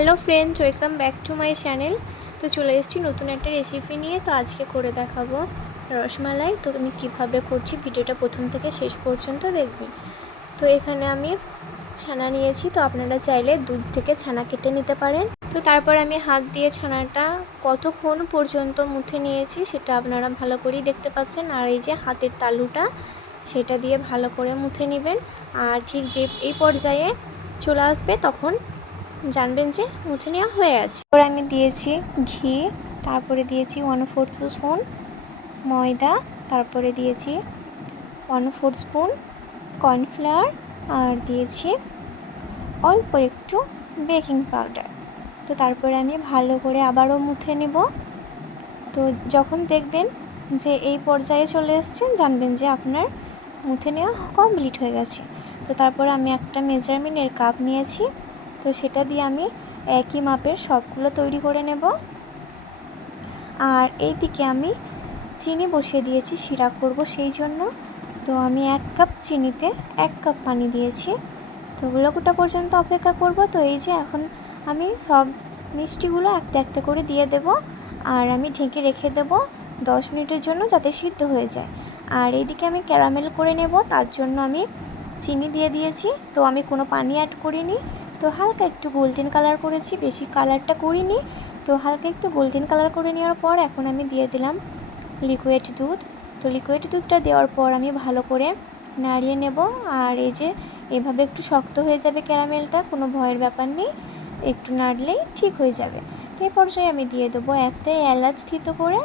Hello friends welcome back to my channel তো চলে এসেছি নতুন একটা রেসিপি নিয়ে। তো আজকে করে দেখাবো রসমালাই। তো আমি কীভাবে করছি ভিডিওটা প্রথম থেকে শেষ পর্যন্ত দেখবেন তো এখানে আমি ছানা নিয়েছি। তো আপনারা চাইলে দুধ থেকে ছানা কেটে নিতে পারেন। তো তারপর আমি হাত দিয়ে ছানাটা কতক্ষণ পর্যন্ত মুথে নিয়েছি সেটা আপনারা ভালো করেই দেখতে পাচ্ছেন। আর এই যে হাতের তালুটা, সেটা দিয়ে ভালো করে মুথে নেবেন। আর ঠিক যে এই পর্যায়ে চলে আসবে তখন জানবেন যে মুছে নেওয়া হয়ে আছে। এবার আমি দিয়েছি ঘি, তারপরে দিয়েছি ওয়ান ফোর্থ স্পুন ময়দা, তারপরে দিয়েছি ওয়ান ফোর স্পুন কর্নফ্লাওয়ার আর দিয়েছি অল্প একটু বেকিং পাউডার তো তারপরে আমি ভালো করে আবারও মুছে নেব। তো যখন দেখবেন যে এই পর্যায়ে চলে এসছে জানবেন যে আপনার মুছে নেওয়া কমপ্লিট হয়ে গেছে। তো তারপরে আমি একটা মেজারমেন্টের কাপ নিয়েছি। তো সেটা দিয়ে আমি একই মাপের সবগুলো তৈরি করে নেব। আর এই দিকে আমি চিনি বসিয়ে দিয়েছি, শিরা করব সেই জন্য। তো আমি এক কাপ চিনিতে এক কাপ পানি দিয়েছি। তো গোটা পর্যন্ত অপেক্ষা করব। তো এই যে এখন আমি সব মিষ্টিগুলো একটা একটা করে দিয়ে দেব। আর আমি ঢেকে রেখে দেব দশ মিনিটের জন্য যাতে সিদ্ধ হয়ে যায়। আর এইদিকে আমি ক্যারামেল করে নেব। তার জন্য আমি চিনি দিয়ে দিয়েছি। তো আমি কোনো পানি অ্যাড করিনি। তো হালকা একটু গোল্ডেন কালার করেছি, বেশি কালারটা করিনি। তো হালকা একটু গোল্ডেন কালার করে নেওয়ার পর এখন আমি দিয়ে দিলাম লিকুইড দুধ। তো লিকুইড দুধটা দেওয়ার পর আমি ভালো করে নাড়িয়ে নেব। আর এই যে এভাবে একটু শক্ত হয়ে যাবে ক্যারামেলটা, কোনো ভয়ের ব্যাপার নেই। একটু নাড়লেই ঠিক হয়ে যাবে। তো এই পর্যায়ে আমি দিয়ে দেবো একটা এলাচ থিত করে।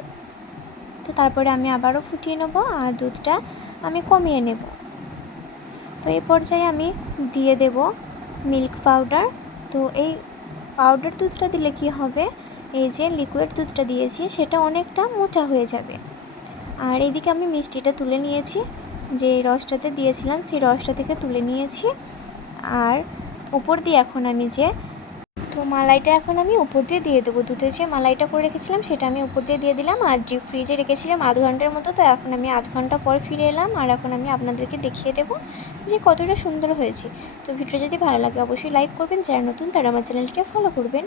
তো তারপরে আমি আবারও ফুটিয়ে নেব আর দুধটা আমি কমিয়ে নেব। তো এই পর্যায়ে আমি দিয়ে দেব মিল্ক পাউডার। তো এই পাউডার দুধটা দিলে কি হবে? এই যে লিকুইড দুধটা দিয়েছি, সেটা অনেকটা মোটা হয়ে যাবে। আর এদিকে আমি মিষ্টিটা তুলে নিয়েছি, যে রসটাতে দিয়েছিলাম, সেই রসটা থেকে তুলে নিয়েছি। আর উপর দিয়ে এখন আমি যে তো মালাইটা এখন আমি উপর দিয়ে দিয়ে দেবো। দুধে যে মালাইটা করে রেখেছিলাম, সেটা আমি উপর দিয়ে দিয়ে দিলাম। আর যে ফ্রিজে রেখেছিলাম আধ ঘণ্টার মতো, তো এখন আমি আধ ঘণ্টা পর ফিরে এলাম। আর এখন আমি আপনাদেরকে দেখিয়ে দেবো যে কতটা সুন্দর হয়েছে। তো ভিডিও যদি ভালো লাগে, অবশ্যই লাইক করবেন। যারা নতুন, তারা আমার চ্যানেলকে ফলো করবেন।